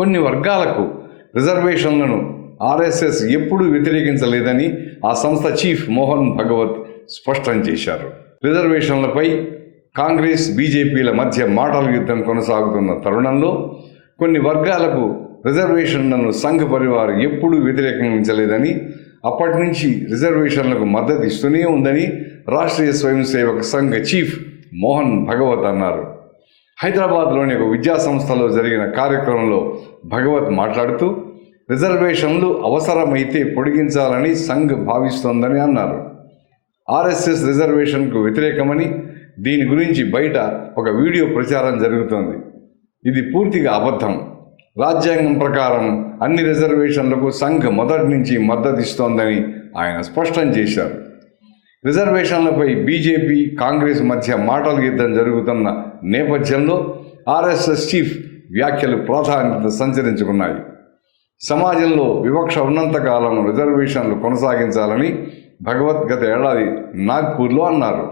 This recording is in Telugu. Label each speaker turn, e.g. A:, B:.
A: కొన్ని వర్గాలకు రిజర్వేషన్లను ఆర్ఎస్ఎస్ ఎప్పుడూ వ్యతిరేకించలేదని ఆ సంస్థ చీఫ్ మోహన్ భగవత్ స్పష్టం చేశారు. రిజర్వేషన్లపై కాంగ్రెస్ బీజేపీల మధ్య మాటల యుద్ధం కొనసాగుతున్న తరుణంలో కొన్ని వర్గాలకు రిజర్వేషన్లను సంఘ్ పరివార్ ఎప్పుడూ వ్యతిరేకించలేదని అప్పటి నుంచి రిజర్వేషన్లకు మద్దతు ఇస్తూనే ఉందని రాష్ట్రీయ స్వయం సేవక సంఘ చీఫ్ మోహన్ భగవత్ అన్నారు. హైదరాబాద్లోని ఒక విద్యా సంస్థలో జరిగిన కార్యక్రమంలో భగవత్ మాట్లాడుతూ రిజర్వేషన్లు అవసరమైతే పొడిగించాలని సంఘ్ భావిస్తోందని అన్నారు. ఆర్ఎస్ఎస్ రిజర్వేషన్కు వ్యతిరేకమని దీని గురించి బయట ఒక వీడియో ప్రచారం జరుగుతోంది. ఇది పూర్తిగా అబద్ధం. రాజ్యాంగం ప్రకారం అన్ని రిజర్వేషన్లకు సంఘ్ మొదటి నుంచి మద్దతు ఇస్తోందని ఆయన స్పష్టం చేశారు. రిజర్వేషన్లపై బీజేపీ కాంగ్రెస్ మధ్య మాటల యుద్ధం జరుగుతున్న నేపథ్యంలో ఆర్ఎస్ఎస్ చీఫ్ వ్యాఖ్యలు ప్రాధాన్యత సంచరించుకున్నాయి. సమాజంలో వివక్ష ఉన్నంతకాలం రిజర్వేషన్లు కొనసాగించాలని భగవద్గత ఏడాది నాగ్పూర్లో అన్నారు.